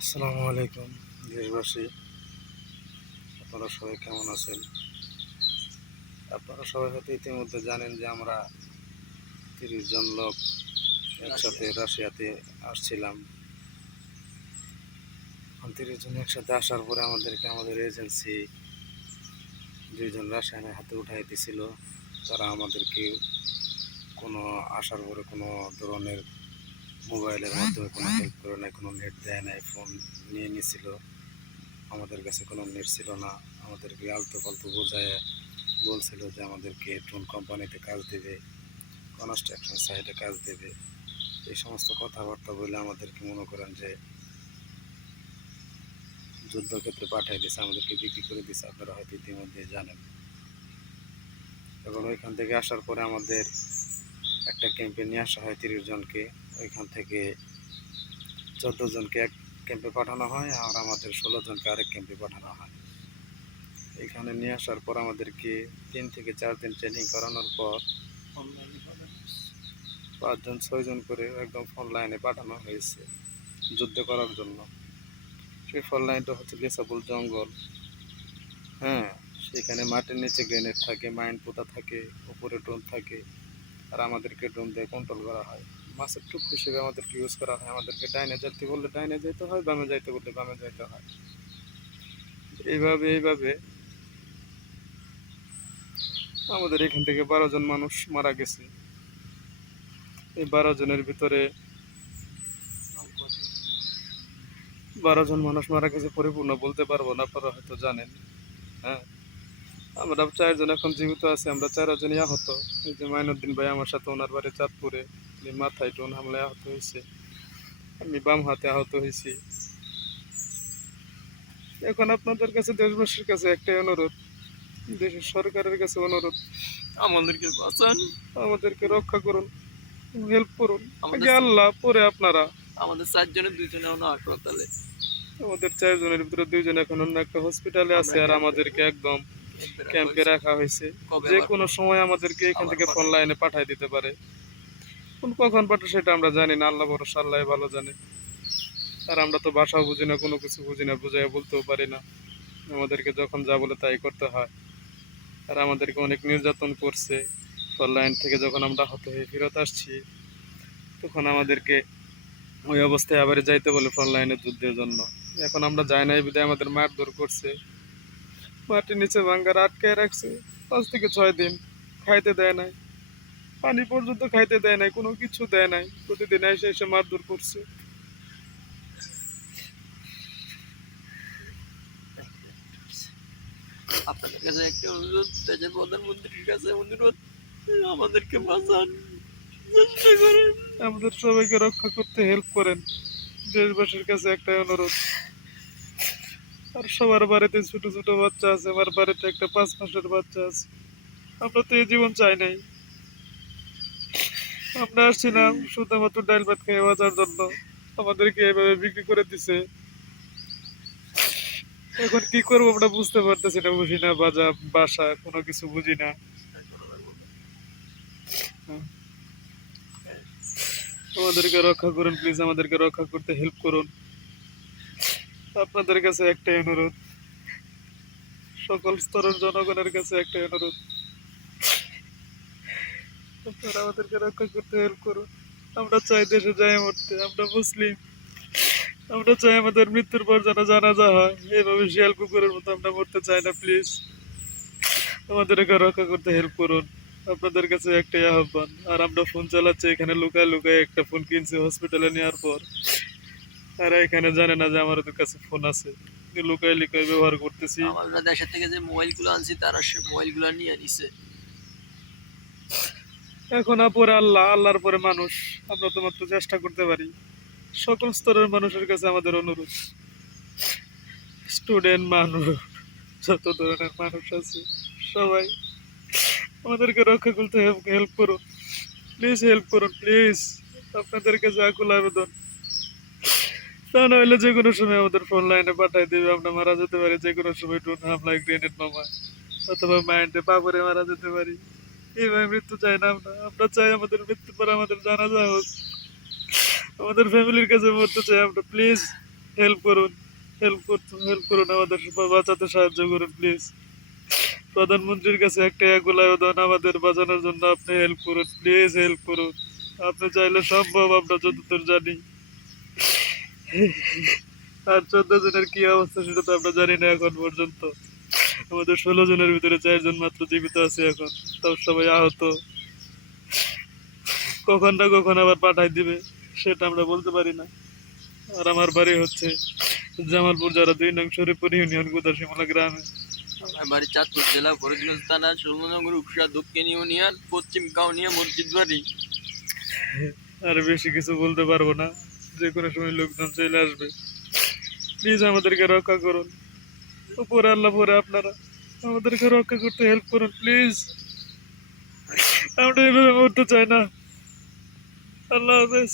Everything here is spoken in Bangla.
আসসালামু আলাইকুম দেশবাসী, আপনারা সবাই কেমন আছেন? আপনারা সবাই হয়তো ইতিমধ্যে জানেন যে আমরা 30 জন লোক একসাথে রাশিয়াতে আসছিলাম। 30 জন একসাথে আসার পরে আমাদেরকে আমাদের এজেন্সি 2 জন রাশিয়ানের হাতে উঠাই দিছিল। তারা আমাদেরকে কোনো আসার পরে কোনো ধরনের মোবাইলের মাধ্যমে কোনো হেল্প করে নাই, কোনো নেট দেয় নাই, ফোন নিয়ে নিছিল। আমাদের কাছে কোনো নেট ছিল না। আমাদেরকে আলতু ফালতু বোঝায় বলছিল যে আমাদেরকে ড্রোন কোম্পানিতে কাজ দেবে, কনস্ট্রাকশন সাইটে কাজ দেবে। এই সমস্ত কথাবার্তা বলে আমাদেরকে মনে করেন যে যুদ্ধক্ষেত্রে পাঠিয়ে দিয়েছে, আমাদেরকে বিক্রি করে দিয়েছে। আপনারা হয়তো ইতিমধ্যে জানেন। এবং ওইখান থেকে আসার পরে আমাদের একটা ক্যাম্পে নিয়ে আসা হয় 30 জনকে। ওইখান থেকে 14 জনকে এক ক্যাম্পে পাঠানো হয়, আর আমাদের 16 জনকে আরেক ক্যাম্পে পাঠানো হয়। এখানে নিয়ে আসার পর আমাদেরকে 3 থেকে 4 দিন ট্রেনিং করানোর পর 5 জন 6 জন করে একদম ফোন লাইনে পাঠানো হয়েছে যুদ্ধ করার জন্য। সেই ফোন লাইনটা হচ্ছে লেসাবুল জঙ্গল। হ্যাঁ, সেখানে মাটির নিচে গ্রেনেড থাকে, মাইন পোতা থাকে, উপরে ড্রোন থাকে, আর আমাদেরকে ড্রোন দিয়ে কন্ট্রোল করা হয়। মাছের টুপ হিসেবে আমাদেরকে ইউজ করা হয়। আমাদেরকে ডাইনে যেতে বললে ডাইনে যেতে হয়, বামে যাইতে বললে বামে যাইতে হয়। এইভাবে আমাদের এখান থেকে 12 জন মানুষ মারা গেছে। এই 12 জনের ভিতরে 12 জন মানুষ মারা গেছে, পরিপূর্ণ বলতে পারবো না, আপনারা হয়তো জানেন। হ্যাঁ, আমরা 4 জন এখন জীবিত আছি, আমরা 4 জনই আহত। এই যে মাইনুদ্দিন ভাই আমার সাথে, ওনার বাড়ি চাঁদপুরে, উনি মাথায় ড্রোন হামলায় আহত হয়েছে, আমি বাম হাতে আহত হয়েছি। এখন আপনাদের কাছে, দেশবাসীর কাছে একটাই অনুরোধ, দেশের সরকারের কাছে অনুরোধ, আমাদেরকে বাঁচান, আমাদেরকে রক্ষা করুন, হেল্প করুন। আগে আল্লাহ, পরে আপনারা। আমাদের 4 জনের 2 জন এখনো হাসপাতালে। আমাদের 4 জনের ভিতরে 2 জন এখন অন্য একটা হসপিটালে আছে, আর আমাদেরকে একদম ক্যাম্পে রাখা হয়েছে। যে কোনো সময় আমাদেরকে এখান থেকে ফোন লাইনে পাঠাই দিতে পারে। কখন পাঠায় সেটা আমরা জানি না, আল্লাহ ভরসা, আল্লাহ ভালো জানে। আর আমরা তো ভাষাও বুঝি না, কোনো কিছু বুঝি না, বুঝাইয়া বলতেও পারি না। আমাদেরকে যখন যা বলে তাই করতে হয়। আর আমাদেরকে অনেক নির্যাতন করছে। ফোন লাইন থেকে যখন আমরা আহত হয়ে ফেরত আসছি, তখন আমাদেরকে ওই অবস্থায় আবার যাইতে বলে ফোন লাইনে যুদ্ধের জন্য। এখন আমরা যাই নাই বিধায় আমাদের মারধর করছে, মাটির নিচে ভাঙ্গার আটকায় রাখছে 5 থেকে 6 দিন। খাইতে দেয় নাই, পানি পর্যন্ত খাইতে দেয় নাই, কোনো কিছু দেয় নাই। প্রতিদিন এসে এসে মারধর করছে। আপনাদের কাছে একটা অনুরোধ, দেশের প্রধানমন্ত্রীর কাছে অনুরোধ, আমাদেরকে বাঁচান, চেষ্টা করেন। আমাদের সবাইকে রক্ষা করতে হেল্প করেন, দেশবাসীর কাছে একটাই অনুরোধ। আর সবার বাড়িতে ছোট ছোট বাচ্চা আছে, আমার বাড়িতে একটা 5 মাসের বাচ্চা আছে। আমরা তো এই জীবন চাই নাই। আমরা আসছিলাম শুধুমাত্র ডাল ভাত খেয়ে বাঁচার জন্য, আমাদেরকে এভাবে বিক্রি করে দিছে। এখন কি করবো আমরা বুঝতে পারতেছি না, বুঝি না বাসা, কোনো কিছু বুঝি না। আমাদেরকে রক্ষা করুন প্লিজ, আমাদেরকে রক্ষা করতে হেল্প করুন। আপনাদের কাছে একটাই অনুরোধ, সকল স্তরের জনগণের কাছে একটাই অনুরোধ, আপনারা আমাদেরকে রক্ষা করতে হেল্প করুন। আমরা চাই দেশে যাই মরতে, আমরা মুসলিম। আমরা চাই আমাদের মৃত্যুর পর যেন জানাজা হয়, এইভাবে শিয়াল কুকুরের মতো আমরা মরতে চাই না। প্লিজ আমাদেরকে রক্ষা করতে হেল্প করুন। আপনাদের কাছে একটাই আহ্বান। আর আমরা ফোন চালাচ্ছি এখানে, লুকায় লুকায় একটা ফোন কিনছি হসপিটালে নেওয়ার পর। তারা এখানে জানে না যে আমার কাছে ফোন আছে, লুকায় লুকায় ব্যবহার করতেছি। আমরা দেশের থেকে যে মোবাইলগুলো আনছি, তারা সে মোবাইলগুলো নিয়ে নিছে। এখন পরে আল্লাহ, আল্লাহর পরে মানুষ। আমরা তো মাত্র চেষ্টা করতে পারি। সকল স্তরের মানুষের কাছে আমাদের অনুরোধ, স্টুডেন্ট মানুষ, যত ধরনের মানুষ আছে সবাই আমাদেরকে রক্ষা করতে হেল্প করুন। প্লিজ হেল্প করুন প্লিজ। আপনাদের কাছে আকুল আবেদন। তা না হলে যে কোনো সময় আমাদের ফোন লাইনে পাঠাই দেবে, আমরা মারা যেতে পারি যে কোনো সময়, ড্রোন হামলায়, গ্রেনেড মামায়, অথবা মাইন্ডে পাপড়ে মারা যেতে পারি। এইভাবে মৃত্যু চাই না আমরা। আমরা চাই আমাদের মৃত্যুর পর আমাদের জানাজা হোক, আমাদের ফ্যামিলির কাছে মরতে চাই আমরা। প্লিজ হেল্প করুন, হেল্প করুন, আমাদের বাঁচাতে সাহায্য করুন প্লিজ। প্রধানমন্ত্রীর কাছে একটা একগুলো আবেদন, আমাদের বাঁচানোর জন্য আপনি হেল্প করুন প্লিজ, হেল্প করুন। আপনি চাইলে সম্ভব, আমরা যতদূর জানি। আর 14 জনের কি অবস্থা সেটা তো আমরা জানি না এখন পর্যন্ত। আমাদের 16 জনের ভিতরে 4 জন মাত্র জীবিত আছে এখন, তাও সবাই আহত। কখন না কখন আবার পাঠাই দিবে সেটা আমরা বলতে পারি না। আর আমার বাড়ি হচ্ছে জামালপুর যারা 2 নং শরীফপুর ইউনিয়ন গোদাসিমলা গ্রামে। আমার বাড়ি চাঁদপুর জেলা ফরিদগঞ্জ থানা 16 নং উপসা দক্ষিণ ইউনিয়ন পশ্চিম কাউনিয়া মসজিদ বাড়ি। আর বেশি কিছু বলতে পারবো না, যে কোনো সময় লোকজন চলে আসবে। প্লিজ আমাদেরকে রক্ষা করুন, উপরে আল্লাহ পরে আপনারা আমাদেরকে রক্ষা করতে হেল্প করুন প্লিজ। আমরা এভাবে মরতে চাই না। আল্লাহ হাফেজ।